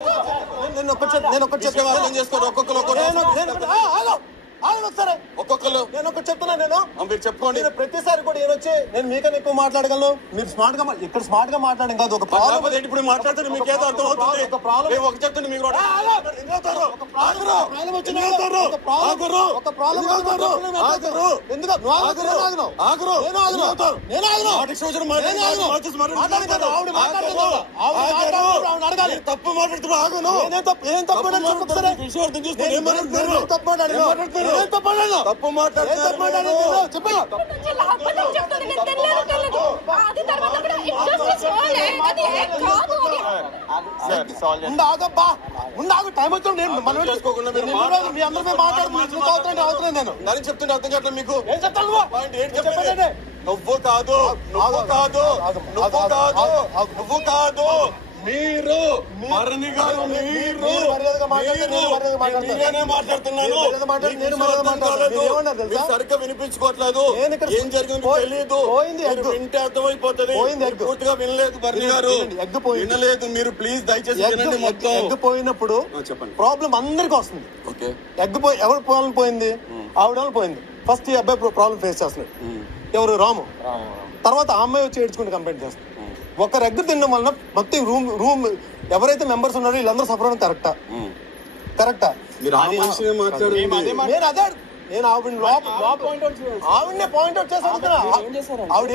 నేను ఒకటి చెప్తాను అర్థం చేసుకోండి. ఒక్కొక్కరు ఒక్కొక్కరు నేను ఒకటి చెప్తున్నా. మీరు చెప్పుకోండి. ప్రతిసారి కూడా ఏనొచ్చి నేను మీకన్నా ఎక్కువ మాట్లాడగలను. మీరు స్మార్ట్ గా ఇక్కడ స్మార్ట్ గా మాట్లాడడం కాదు. ఒక ప్రాబ్లం ఏంటి ఇప్పుడు మాట్లాడుతున్నారు మీకు ఏదో అర్థం అవుతుంది. ఒక ప్రాబ్లం ఒక చెప్తుంది మీకు కూడా తప్పు మాట్లాడుతున్నారు. ఆగును తప్పు మాట్లాడుతున్నారు. టైం వచ్చింది. నేను చెప్తుంటే అర్థం కావట్లేదు మీకు. ఏం చెప్తాను? నువ్వు కాదు నువ్వు కాదు నువ్వు కాదు నువ్వు కాదు మీరు మరణి గారు మాట్లాడుతున్నాను. సరిగ్గా వినిపించుకోవట్లేదు. ఏం జరిగిందో తెలియదు. వింటే అర్థమైపోతుంది. పూర్తిగా వినలేదు భరణి గారు. వినలేదు మీరు. ప్లీజ్ దయచేసి వినండి. మొత్తం ఎగ్ పోయినప్పుడు చెప్పండి. ప్రాబ్లం అందరికి వస్తుంది. ఓకే ఎగ్ పోయి ఎవరు ప్రాబ్లం పోయింది? ఆవిడ పోయింది. ఫస్ట్ ఈ అబ్బాయి ప్రాబ్లం ఫేస్ చేస్తున్నాడు. ఎవరు? రాము. తర్వాత ఆ అమ్మాయి వచ్చి ఏడ్చుకుంటే కంప్లైంట్ చేస్తుంది. ఒక ఎగ్ తినడం వలన మొత్తం రూమ్ ఎవరైతే మెంబర్స్ ఉన్నారో వీళ్ళందరూ సఫర్ అవ్వడం కరెక్టా? నేను ఆవిడనే పాయింట్అవుట్ చేసి ఆవిడ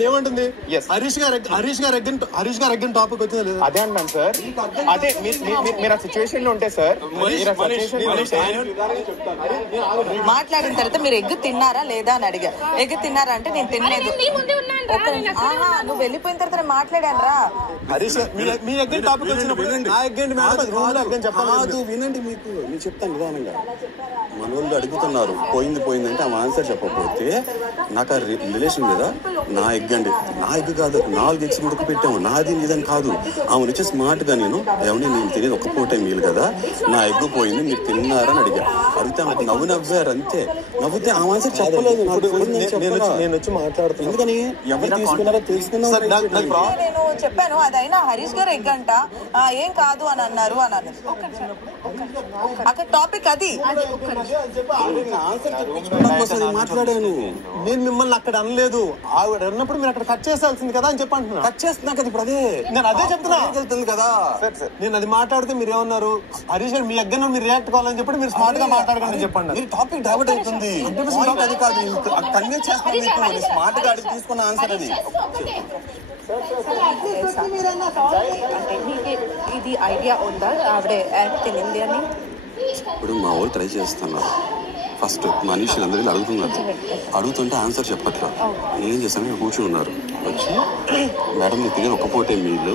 ఏమంటుంది? హరీష్ గారు ఎగ్గిన టాపిక్ వచ్చింది లేదు. అదే అంటాను సార్. అదే మీరు ఆ సిచ్యువేషన్ లో ఉంటే సార్ మాట్లాడిన తర్వాత మీరు ఎగ్ తిన్నారా లేదా అని అడిగా. ఎగ్ తిన్నారా అంటే నేను తినలేదు. నువ్వు వెళ్ళిపోయిన తర్వాత మాట్లాడాను రా. హరీష్ మీ ఎగ్గిన టాపిక్ వచ్చినప్పుడు వినండి. మీకు నేను చెప్తాను నిదానంగా. మన వాళ్ళు అడుగుతున్నారు పోయింది అంటే ఆమె ఆన్సర్ చెప్పకపోతే నాకు ఆ రిలేషన్ మీద నా ఎగ్ అండి. నా ఎగ్ కాదు 4 ఎగ్స్ ఉడక పెట్టాము. నాది నిజం కాదు. ఆమె వచ్చి స్మార్ట్ గా నేను తినేది ఒక్క పూటే మీలు కదా, నా ఎగ్ పోయింది మీరు తిన్నారని అడిగా. అడిగితే ఆమెకు నవ్వారు అంతే. నవ్వుతే ఆమె ఆన్సర్ చెప్పలేదు. నేను వచ్చి మాట్లాడుతున్నాను. ఎందుకని ఎవరు తీసుకున్నారో తెలుసుకున్నా. నేను చెప్పాను అదైనా హరీష్ గారు ఎగ్ అంట ఏం కాదు అని అన్నారు. అక్కడ టాపిక్ అది. మాట్లాడాను నేను మిమ్మల్ని అక్కడ అనలేదు. ఆవిడ అన్నప్పుడు మీరు అక్కడ కట్ చేసాల్సింది కదా అని చెప్పి అంటున్నా. కట్ చేస్తున్నా కదా ఇప్పుడు. నేను అదే చెప్తున్నా వెళ్తుంది కదా. నేను అది మాట్లాడితే మీరు ఏమన్నారు? హరీష్ గారు మీ ఎగ్గన మీరు రియాక్ట్ కావాలని చెప్పి మీరు స్మార్ట్ గా మాట్లాడకండి చెప్పండి. మీరు టాపిక్ డైవర్ట్ అవుతుంది. అది కాదు కన్విన్స్ చేస్తాను. స్మార్ట్ గా అడిగి తీసుకున్న ఆన్సర్ అది. ఇది ఐడియా ఉందా ఆవిడ తెలియంది అని? ఇప్పుడు మా వాళ్ళు ట్రై చేస్తున్నారు. ఫస్ట్ మనుషులు అందరూ అడుగుతుంటే ఆన్సర్ చెప్పట్లా. ఏం చేస్తాను కూర్చుని ఉన్నారు. వచ్చి మేడం మీరు తినే ఒక్క పూటే మీళ్ళు